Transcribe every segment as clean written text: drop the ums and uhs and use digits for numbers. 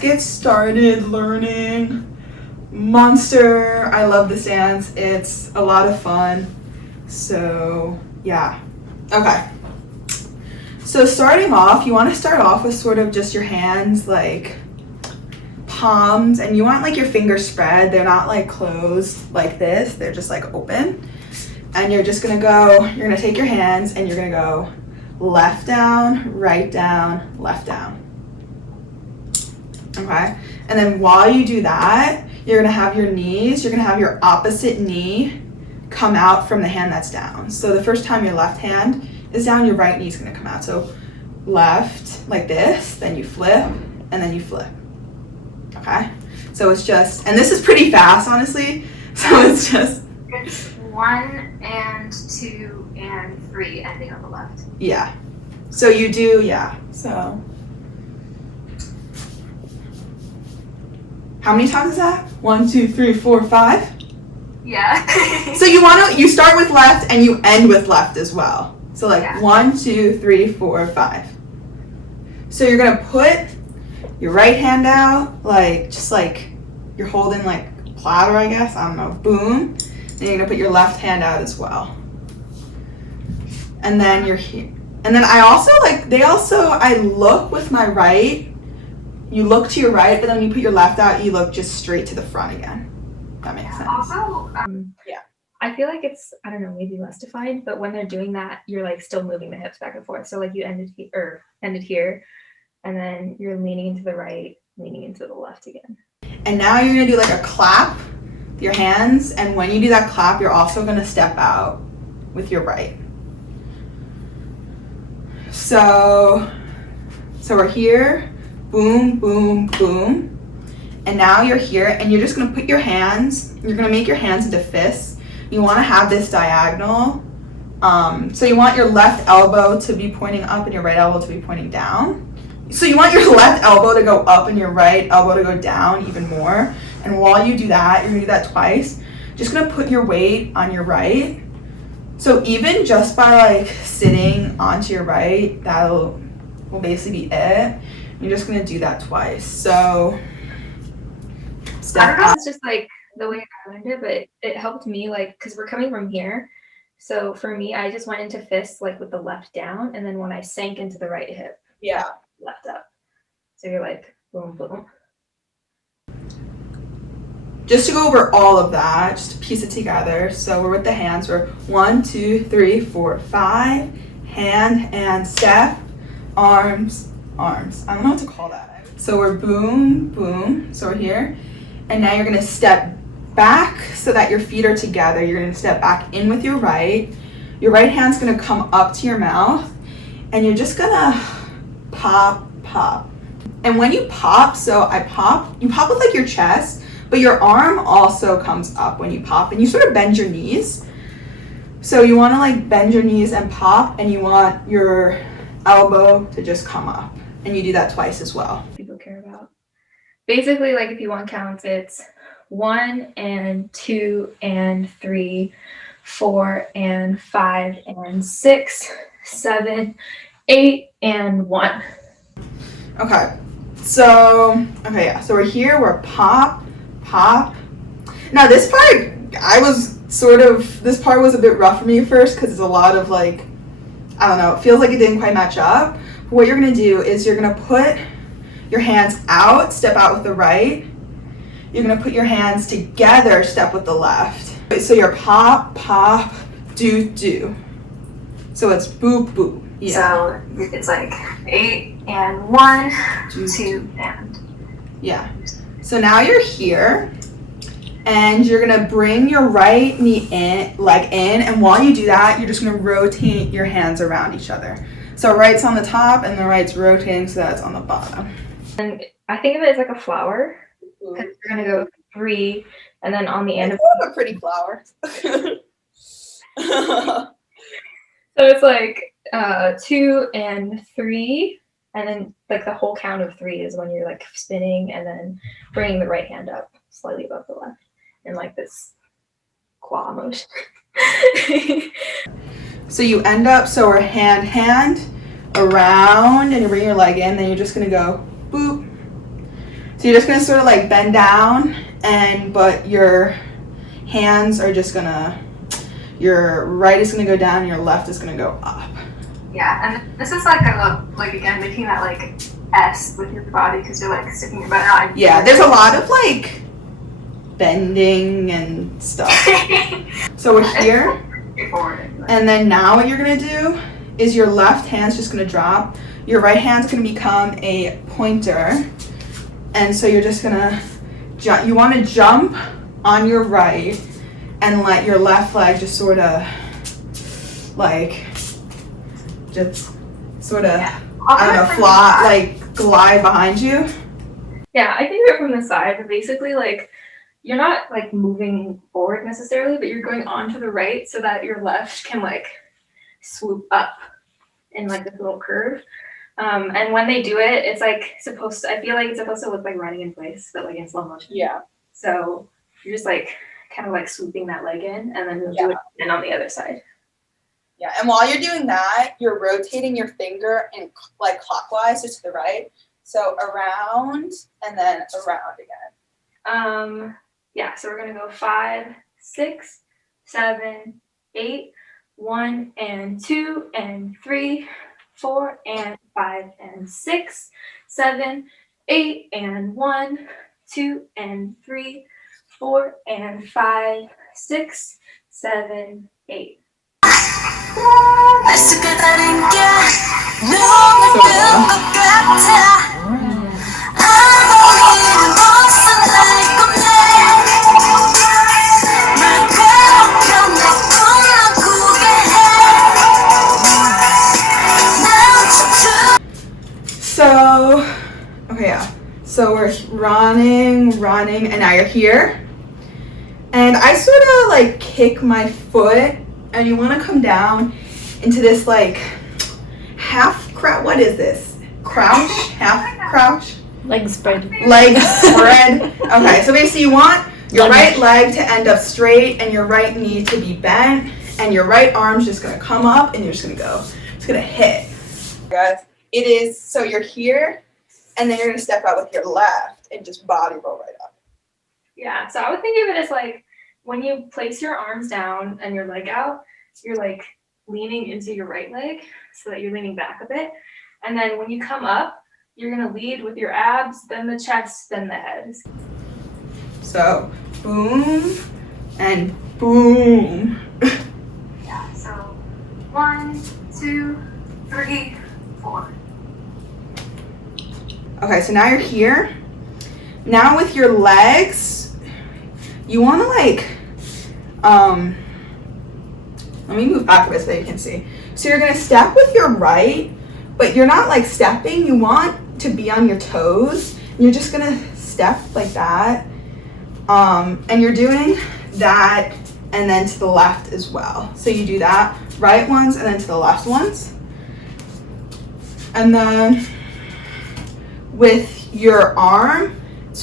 get started learning Monster. I love this dance. It's a lot of fun. So yeah. Okay. So starting off, you want to start off with sort of just your hands like palms, and you want like your fingers spread. They're not like closed like this. They're just like open. And you're just gonna go, you're gonna take your hands and you're gonna go left down, right down, left down. Okay? And then while you do that, you're gonna have your knees, you're gonna have your opposite knee come out from the hand that's down. So the first time your left hand is down, your right knee is gonna come out. So left, like this, then you flip, and then you flip. Okay? So it's just, and this is pretty fast, honestly. So it's just. It's 1 and 2 and 3 ending on the left. Yeah. So you do, yeah. So. How many times is that? 1, 2, 3, 4, 5? Yeah. So you start with left and you end with left as well. So like yeah. 1, 2, 3, 4, 5. So you're gonna put your right hand out, like just like you're holding like a platter, I guess. I don't know. Boom. And you're gonna put your left hand out as well. And then you're here. And then I also I look with my right. You look to your right, but then when you put your left out, you look just straight to the front again. That makes sense. Also, yeah. I feel like it's, I don't know, maybe less defined, but when they're doing that, you're like still moving the hips back and forth. So like you ended here, and then you're leaning into the right, leaning into the left again. And now you're gonna do like a clap with your hands, and when you do that clap, you're also gonna step out with your right. So we're here, boom, boom, boom. And now you're here, and you're just gonna put your hands, you're gonna make your hands into fists. You wanna have this diagonal. So you want your left elbow to be pointing up and your right elbow to be pointing down. So you want your left elbow to go up and your right elbow to go down even more. And while you do that, you're gonna do that twice. Just gonna put your weight on your right. So even just by like sitting onto your right, will basically be it. You're just gonna do that twice. So I don't know if it's just like the way I learned it, but it helped me like, because we're coming from here. So for me, I just went into fists like with the left down, and then when I sank into the right hip, yeah, left up. So you're like boom, boom. Just to go over all of that, just to piece it together. So we're with the hands. We're 1, 2, 3, 4, 5. Hand, step, arms. I don't know what to call that. So we're boom, boom. So we're here. And now you're gonna step back so that your feet are together. You're gonna step back in with your right. Your right hand's gonna come up to your mouth, and you're just gonna pop, pop. And when you pop, you pop with like your chest, but your arm also comes up when you pop, and you sort of bend your knees. So you wanna like bend your knees and pop, and you want your elbow to just come up. And you do that twice as well. People care about. Basically, like if you want counts, it's 1 and 2 and 3, 4 and 5 and 6, 7, 8 and 1. Okay. So we're here, we're pop, pop. Now this part, this part was a bit rough for me at first because it's a lot of like, I don't know, it feels like it didn't quite match up. But what you're gonna do is you're gonna put your hands out, step out with the right. You're gonna put your hands together, step with the left. So you're pop, pop, do, do. So it's boop, boop. Yeah. So it's like 8 and 1, 2 and. Yeah. So now you're here, and you're gonna bring your right knee in, and while you do that, you're just gonna rotate your hands around each other. So right's on the top, and the right's rotating, so that's on the bottom. And I think of it as like a flower, because you're gonna go 3, and then on the end of a pretty flower. So it's like 2 and 3, and then like the whole count of 3 is when you're like spinning and then bringing the right hand up slightly above the left in like this claw motion. So you end up, so we're hand around, and you bring your leg in, then you're just gonna go boop. So you're just gonna sort of like bend down, but your hands are just gonna, your right is gonna go down and your left is gonna go up. Yeah, and this is like again making that like S with your body because you're like sticking your butt out. Yeah, there's a lot of like bending and stuff. So we're here, and then now what you're gonna do is your left hand's just gonna drop. Your right hand's gonna become a pointer. And so you're just gonna, you wanna jump on your right and let your left leg just sort of, like, just sort of, I don't know, fly, like glide behind you. Yeah, I can do it from the side, but basically like, you're not like moving forward necessarily, but you're going on to the right so that your left can like swoop up in like this little curve. And when they do it, it's like supposed to, I feel like it's supposed to look like running in place, but like in slow motion. Yeah. So you're just like kind of like swooping that leg in, and then you'll do it again on the other side. Yeah, and while you're doing that, you're rotating your finger in like clockwise just to the right. So around and then around again. Yeah, so we're gonna go 5, 6, 7, 8, 1 and 2 and 3, 4 and 5 and 6, 7, 8 and 1, 2 and 3, 4 and 5, 6, 7, 8. So, okay, yeah. So we're running, and now you're here. And I sort of like kick my foot, and you want to come down into this like half crouch. What is this? Crouch? Half crouch? Leg spread. Leg spread. Okay, so basically you want your right leg to end up straight and your right knee to be bent, and your right arm's just gonna come up and you're just gonna go. It's gonna hit. Guys, it is, so you're here, and then you're gonna step out with your left and just body roll right up. Yeah, so I would think of it as like when you place your arms down and your leg out, you're like leaning into your right leg so that you're leaning back a bit. And then when you come up, you're gonna lead with your abs, then the chest, then the head. So boom and boom. Yeah, so 1, 2, 3, 4. Okay, so now you're here. Now with your legs, you want to like, let me move back a bit so you can see. So you're gonna step with your right, but you're not like stepping, you want to be on your toes. You're just gonna step like that. And you're doing that and then to the left as well. So you do that, right ones and then to the left ones. And then with your arm, it's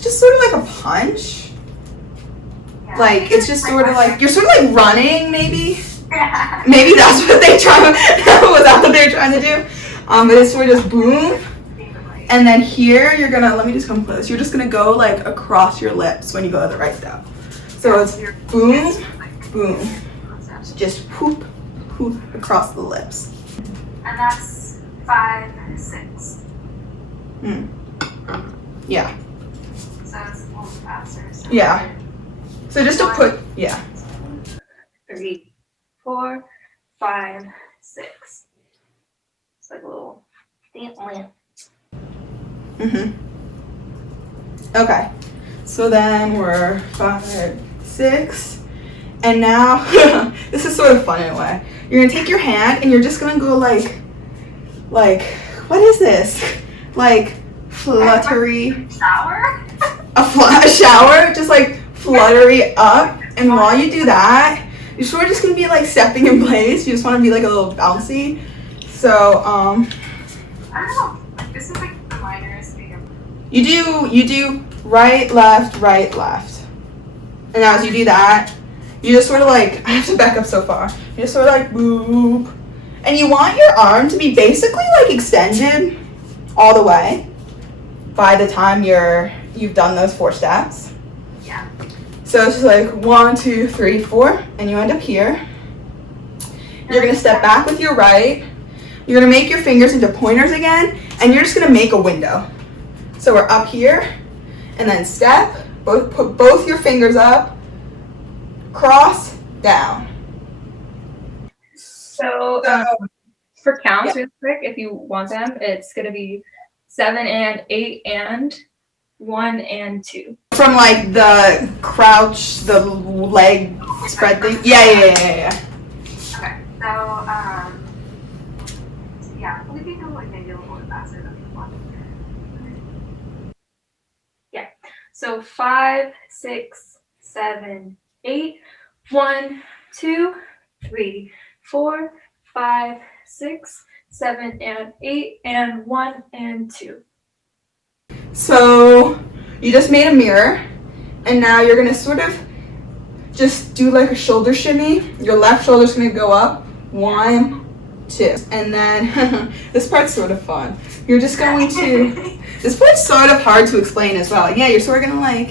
just sort of like a punch. Yeah. Like it's just sort of like, you're sort of like running maybe. Maybe that's what what they're trying to do. But it's sort of just boom. And then here you're gonna, let me just come close. You're just gonna go like across your lips when you go to the right though. So it's boom, boom. Just whoop, whoop across the lips. And that's 5, 6. Yeah. So it's a little faster. So Yeah. So just to put, yeah. 3, 4, 5, 6. It's like a little dance lamp. Okay. So then we're 5, 6. And now, this is sort of fun in a way. You're gonna take your hand and you're just gonna go like, what is this? Like fluttery. Shower? A shower, just like fluttery up. And while you do that, you're sort of just gonna be like stepping in place. You just wanna be like a little bouncy. So, I don't know. Like, this is like the minors thing. you do right, left, right, left. And now as you do that, you just sort of like, I have to back up so far. You just sort of like boop. And you want your arm to be basically like extended all the way. by the time you've done those 4 steps. Yeah. So it's just like 1, 2, 3, 4, and you end up here. You're gonna step back with your right. You're gonna make your fingers into pointers again, and you're just gonna make a window. So we're up here, and then step, put both your fingers up, cross, down. So for counts, real quick, if you want them, it's gonna be 7 and 8 and 1 and 2. From like the crouch, the leg spread thing. Yeah. Okay, so yeah, we can go like maybe a little bit faster than we want. Yeah, so 5, 6, 7, 8, 1, 2, 3, 4, 5, 6, 7, and 8, and 1 and 2. So you just made a mirror, and now you're gonna sort of just do like a shoulder shimmy. Your left shoulder's gonna go up, 1, 2, and then this part's sort of fun. You're just going to, this part's sort of hard to explain as well. Yeah, you're sort of gonna like,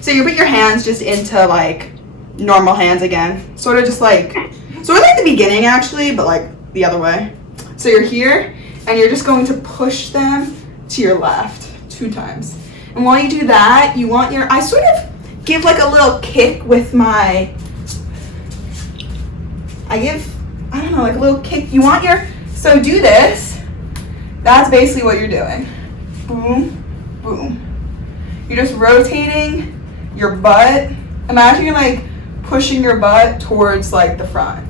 so you put your hands just into like normal hands again, sort of like the beginning actually, but like the other way. So you're here, and you're just going to push them to your left 2 times. And while you do that, you want I sort of give like a little kick with my, I don't know, like a little kick. You want so do this. That's basically what you're doing. Boom, boom. You're just rotating your butt. Imagine you're like pushing your butt towards like the front.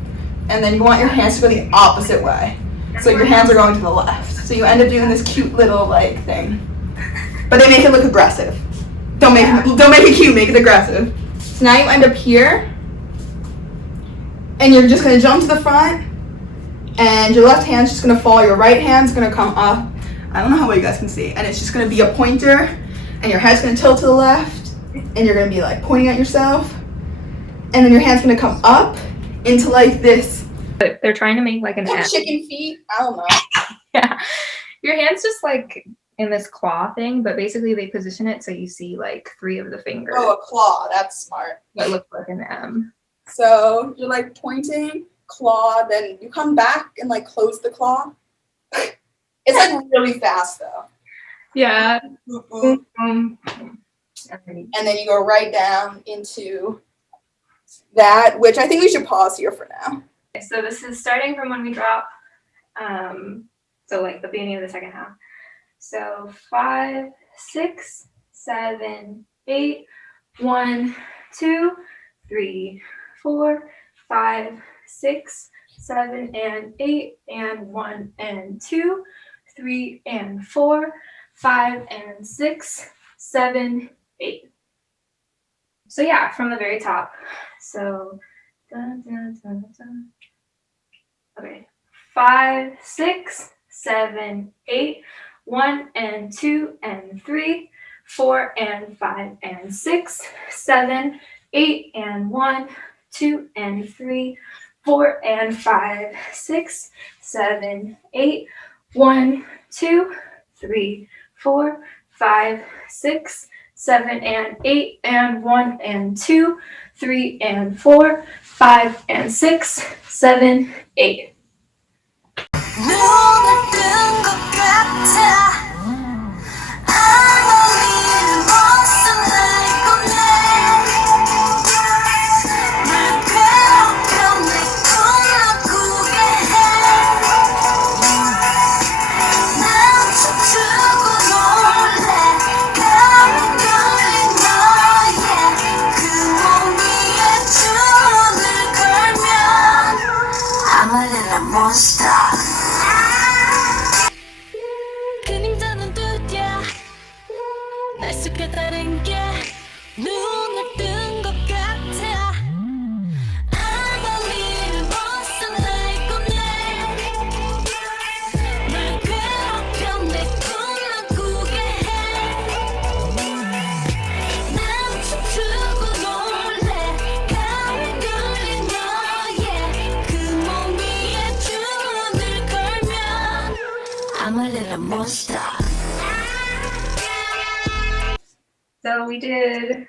And then you want your hands to go the opposite way. So your hands are going to the left. So you end up doing this cute little like thing. But they make it look aggressive. Don't make it cute, make it aggressive. So now you end up here. And you're just gonna jump to the front. And your left hand's just gonna fall, your right hand's gonna come up. I don't know how well you guys can see. And it's just gonna be a pointer. And your head's gonna tilt to the left. And you're gonna be like pointing at yourself. And then your hand's gonna come up into like this. They're trying to make like an M. Chicken feet. I don't know. Yeah, your hand's just like in this claw thing, but basically they position it so you see like 3 of the fingers. Oh, a claw. That's smart. That looks like an M. So you're like pointing, claw, then you come back and like close the claw. It's like really fast though. Yeah. Boom, boom. And And then you go right down into that, which I think we should pause here for now. so this is starting from when we drop. So like the beginning of the second half. So 5, 6, 7, 8, 1, 2, 3, 4, 5, 6, 7, and 8, and 1 and 2, 3 and 4, 5 and 6, 7, 8. So yeah, from the very top. So dun, dun, dun, dun. Okay. 5, 6, 7, 8, 1 and 2 and 3, 4 and 5 and 6, 7, 8 and 1, 2 and 3, 4 and 5, 6, 7, 8, 1, 2, 3, 4, 5, 6, 7 and 8 and 1 and 2, 3 and 4, 5 and 6, 7, 8. I'm a little monster. So we did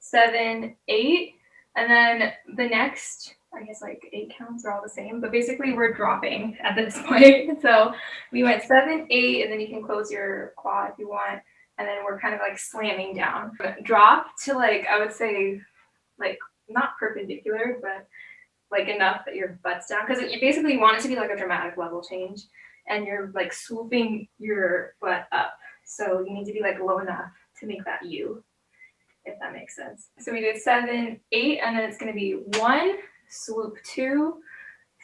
7, 8, and then the next, I guess like 8 counts are all the same, but basically we're dropping at this point. So we went 7, 8, and then you can close your quad if you want, and then we're kind of like slamming down. Drop to like, I would say like not perpendicular, but like enough that your butt's down, because you basically want it to be like a dramatic level change, and you're like swooping your butt up. So you need to be like low enough to make that U, if that makes sense. So we did 7, 8, and then it's going to be 1, swoop 2,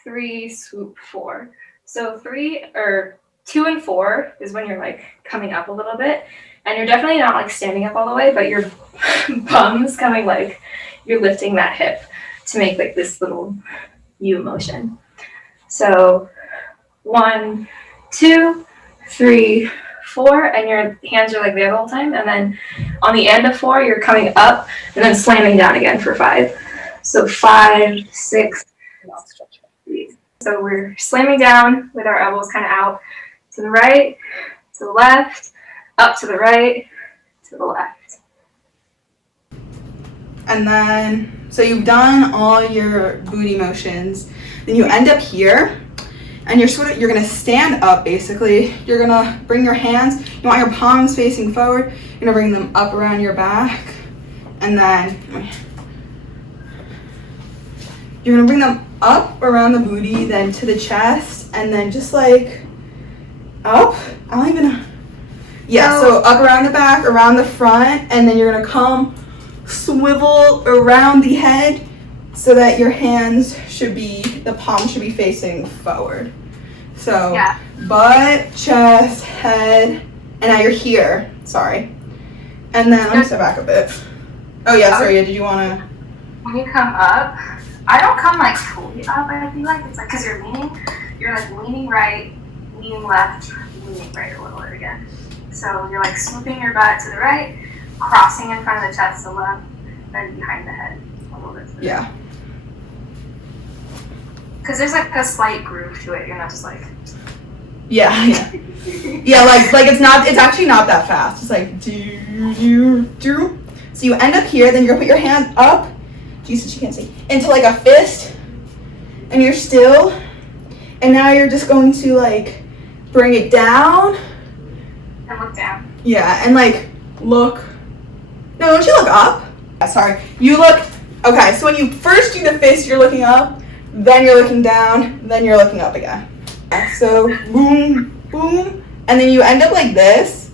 3, swoop 4. So 2 and 4 is when you're like coming up a little bit, and you're definitely not like standing up all the way, but your bum's coming, like you're lifting that hip to make like this little U motion. So 1, 2, 3, 4, and your hands are like there the whole time. And then on the end of 4, you're coming up and then slamming down again for 5. So 5, 6. So we're slamming down with our elbows kind of out to the right, to the left, up to the right, to the left. And then, so you've done all your booty motions. Then you end up here, and you're gonna stand up basically. You're gonna bring your hands, you want your palms facing forward, you're gonna bring them up around your back, and then you're gonna bring them up around the booty, then to the chest, and then just like up. I don't even know. Yeah, so up around the back, around the front, and then you're gonna come swivel around the head so that your hands the palms should be facing forward. So yeah. Butt, chest, head, and now you're here. Sorry. And then let me step back a bit. Oh yeah, Surya, did you wanna? When you come up, I don't come like fully up. I feel like it's like because you're like leaning right, leaning left, leaning right a little bit again. So you're like swooping your butt to the right, crossing in front of the chest to the left, then behind the head a little bit. Yeah. Because there's like a slight groove to it. You're not just like. Yeah. Yeah, like it's actually not that fast. It's like do. So you end up here, then you're gonna put your hands up. Jesus, you can't see. Into like a fist, and you're still. And now you're just going to like bring it down. And look down. Yeah, and like look. No, don't you look up? Sorry. You look. Okay, so when you first do the fist, you're looking up. Then you're looking down, then you're looking up again. So boom, boom, and then you end up like this,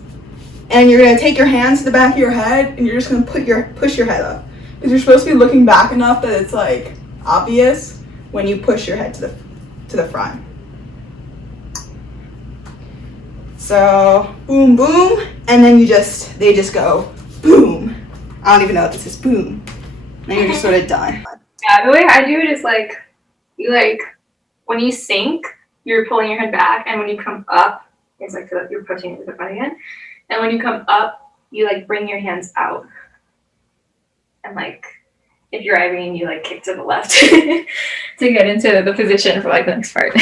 and you're gonna take your hands to the back of your head, and you're just gonna push your head up, because you're supposed to be looking back enough that it's like obvious when you push your head to the front. So boom, boom, and then they just go boom. I don't even know what this is. Boom. Then you're just sort of done. Yeah, the way I do it is like. You like, when you sink, you're pulling your head back, and when you come up, it's like you're pushing it to the front again. And when you come up, you like bring your hands out. And like, if you're Irene, you like kick to the left to get into the position for like the next part.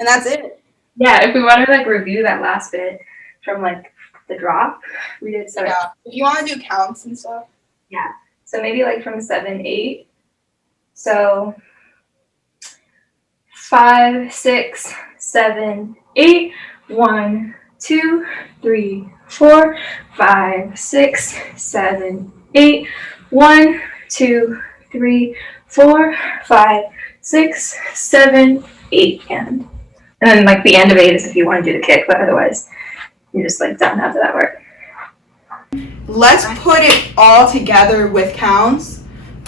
And that's it. Yeah, if we want to like review that last bit from like the drop, we did 7. Yeah. If you want to do counts and stuff. Yeah. So maybe like from 7, 8. So 5, 6, 7, 8. 1, 2, 3, 4, 5, 6, 7, 8. 1, 2, 3, 4, 5, 6, 7, 8, and then like the end of 8 is if you want to do the kick, but otherwise you're just like done after that work. Let's put it all together with counts,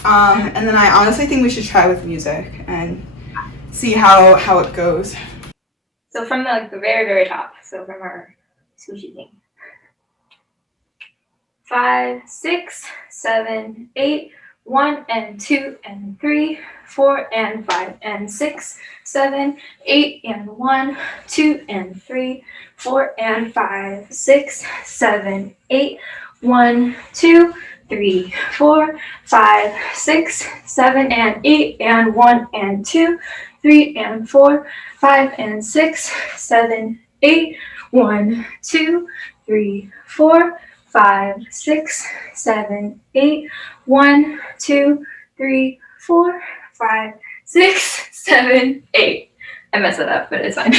and then I honestly think we should try with music and see how it goes. So from the very, very top, so from our sushi thing. 5, 6, 7, 8, 1 and 2 and 3, 4 and 5 and 6, 7, 8 and 1, 2 and 3, 4 and 5, 6, 7, 8, 1, 2, 3, 4, 5, 6, 7 and 8 and 1 and 2, 3 and 4, 5 and 6, 7, 8. 1, 2, 3, 4, 5, 6, 7, 8. 1, 2, 3, 4, 5, 6, 7, 8. I messed it up, but it's fine.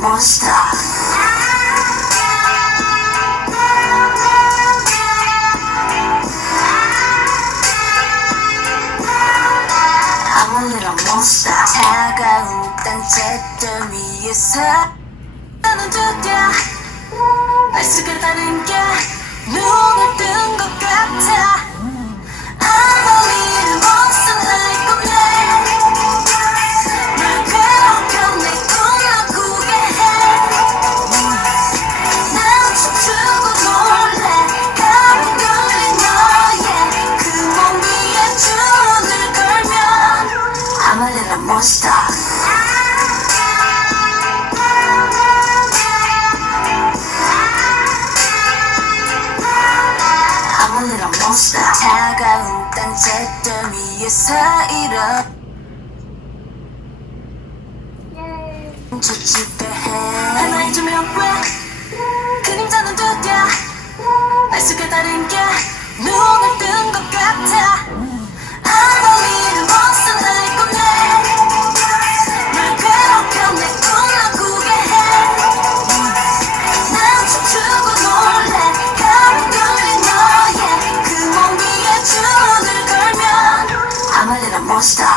Monster. I'm a little monster. 차가운 땅채들 위에서 나는 두드려 날씨가 다른 게 눈을 뜬 것 같아. I'm a little monster like a man. 날 괴롭혀 내 꿈을 꾸게 해. 난 춤추고 놀래. 가면 걸린 너의 그 몸 위에 주문을 걸면 I'm a little monster. I'm a little monster. 차가운 땅채들 위에서 일어 주집해 하나의 조명과 그림자는 두드려 날씨가 다른 게 눈을 뜬 것 같아. I'm a little monster like a man. 날 괴롭혀 내 꿈을 꾸게 해. 난 춤추고 놀래. 가면 걸린 너의 그 몸 위에 주문을 걸면 I'm a little monster.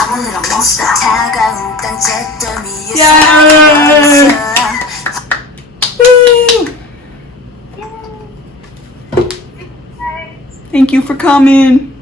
I'm a little monster. 차가운 땅채들 위에서 Yay! Woo! Thank you for coming.